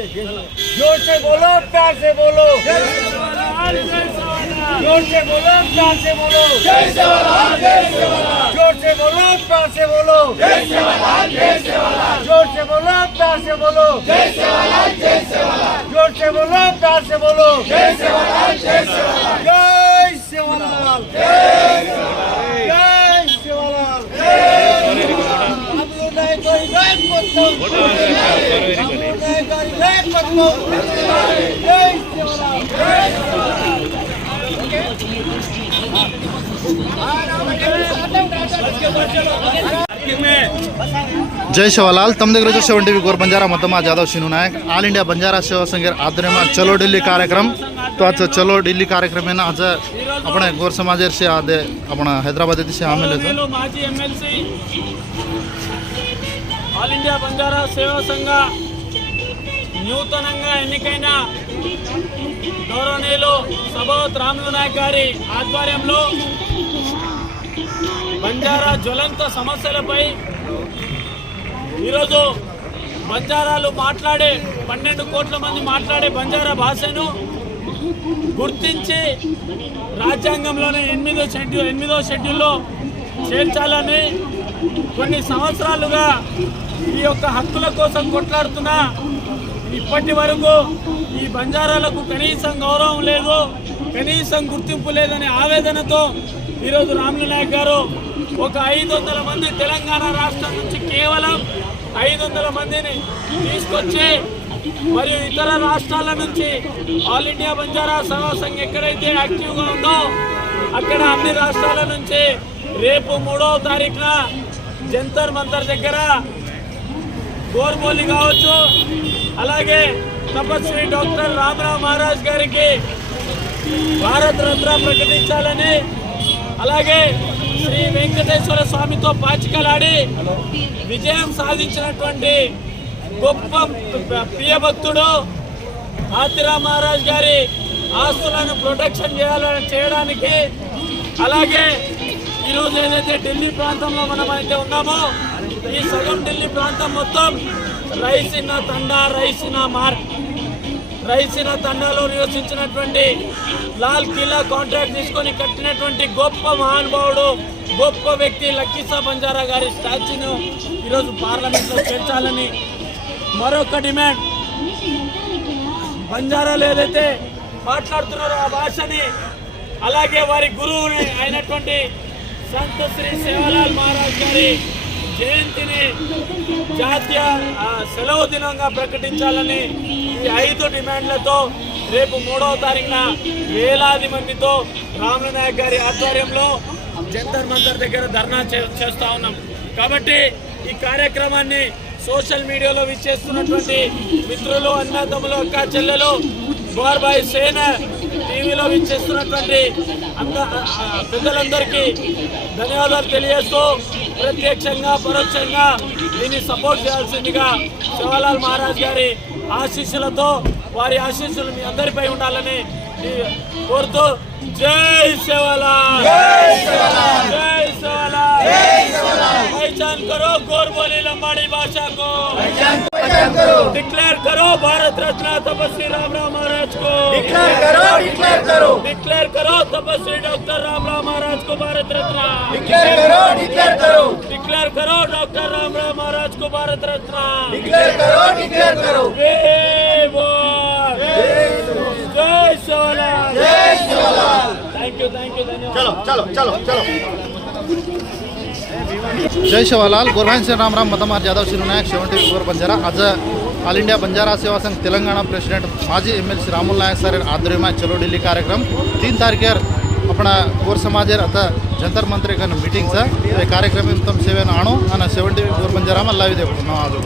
जोर से बोलो प्यार से बोलो जोर से बोलो प्यार से बोलो जोर से बोलो प्यार से बोलो जोर से बोलो प्यार से बोलो जोर से बोलो प्यार से बोलो जय सेवालाल जय सेवालाल जय सेवालाल हम नहीं कोई नहीं पत्तो जय जय तम देख रहे हो सेवन टीवी गोर बंजारा मतमा जादव शिनु नायक। ऑल इंडिया बंजारा सेवा संघ आदर में चलो डेली कार्यक्रम। तो आज चलो डेली कार्यक्रम है ना, आज अपने गोर समाज से आधे अपना हैदराबाद से आमेल है माजी इंडिया बंजारा सेवा संघ నూతనంగా ఎన్నికైన గౌరవనీయులు సభవత్ రాములు నాయక్ గారి ఆధ్వర్యంలో బంజారా జ్వలంత సమస్యలపై ఈరోజు బంజారాలు మాట్లాడే పన్నెండు కోట్ల మంది మాట్లాడే బంజారా భాషను గుర్తించి రాజ్యాంగంలోని ఎనిమిదో షెడ్యూల్ ఎనిమిదో షెడ్యూల్లో చేర్చాలని కొన్ని సంవత్సరాలుగా ఈ యొక్క హక్కుల కోసం కొట్లాడుతున్న ఇప్పటి వరకు ఈ బంజారాలకు కనీసం గౌరవం లేదు కనీసం గుర్తింపు లేదనే ఆవేదనతో ఈరోజు రాములు నాయక్ గారు ఒక ఐదు వందల మంది తెలంగాణ రాష్ట్రం నుంచి కేవలం ఐదు వందల మందిని తీసుకొచ్చి మరియు ఇతర రాష్ట్రాల నుంచి ఆల్ ఇండియా బంజారా సేవా ఎక్కడైతే యాక్టివ్గా ఉందో అక్కడ అన్ని రాష్ట్రాల నుంచి రేపు మూడవ తారీఖున జంతర్ మంతర్ దగ్గర గోర్బోలి కావచ్చు అలాగే తపస్వి డాక్టర్ రామరావు మహారాజ్ గారికి భారత రత్న ప్రకటించాలని అలాగే శ్రీ వెంకటేశ్వర స్వామితో పాచికలాడి విజయం సాధించినటువంటి గొప్ప ప్రియభక్తుడు ఆతిరా మహారాజ్ గారి ఆస్తులను ప్రొటెక్షన్ చేయాలని చేయడానికి అలాగే ఈరోజు ఏదైతే ఢిల్లీ ప్రాంతంలో మనం అయితే ఉన్నామో ఈ సగం ఢిల్లీ ప్రాంతం మొత్తం రైసిన తండా రైసిన మార్క్ రైసిన తండాలో నివసించినటువంటి లాల్ కిలా కాంట్రాక్ట్ తీసుకొని కట్టినటువంటి గొప్ప మహానుభావుడు గొప్ప వ్యక్తి లక్కీసా బంజారా గారి స్టాచ్యూను ఈరోజు పార్లమెంట్లో చేర్చాలని మరొక డిమాండ్. బంజారాలు ఏదైతే మాట్లాడుతున్నారో ఆ భాషని అలాగే వారి గురువుని అయినటువంటి సంత శ్రీ సేవలాల్ మహారాజ్ గారి జయంతిని జాతీయ సెలవు దినంగా ప్రకటించాలని ఈ ఐదు డిమాండ్లతో రేపు మూడవ తారీఖున వేలాది మందితో రాముల నాయక్ గారి ఆధ్వర్యంలో జంతర్ మంతర్ దగ్గర ధర్నా చే- చేస్తా ఉన్నాం. కాబట్టి ఈ కార్యక్రమాన్ని సోషల్ మీడియాలో విచ్చేస్తున్నటువంటి మిత్రులు అన్నదమ్ములు అక్క చెల్లెలు గోర్బాయ్ సేన టీవీలో విచ్చేస్తున్నటువంటి అంద పెద్దలందరికీ ధన్యవాదాలు తెలియజేస్తూ ప్రత్యక్షంగా పరోక్షంగా దీన్ని సపోర్ట్ చేయాల్సిందిగా శివలాల్ మహారాజ్ గారి ఆశీస్సులతో వారి ఆశీస్సులు మీ అందరిపై ఉండాలని కోరుతూ జై శివలాల్ జై శివలాల్ కరో डिक्लेयर करो। भारत रत्न तपस्वी राम राम महाराज को। डिक्लेयर करो डिक्लेयर करो। डिक्लेयर करो तपस्वी डॉक्टर राम राम महाराज को भारत रत्न। डिक्लेयर करो डिक्लेयर करो। डिक्लेयर करो डॉक्टर राम राम महाराज को भारत रत्न। डिक्लेयर करो डिक्लेयर करो। वे बोल जय सोलाल जय Shivlal thank you thank you धन्यवाद। चलो चलो चलो चलो। जय शिवालाल गोरभाई से राम राम मतमार जाधव शिनू नायक सेवन टीवी गोर बंजारा आज all India Banjara Seva Sangh Telangana president माजी M L C Ramul Nayak sir आध्वर्य चलो दिल्ली कार्यक्रम तीन तारखेर अपना गोर समाजेर आता जंतर मंत्र मीटिंग कार्यक्रम तुम सेवेन आणू आणि seven TV Gor Banjara live देखो आज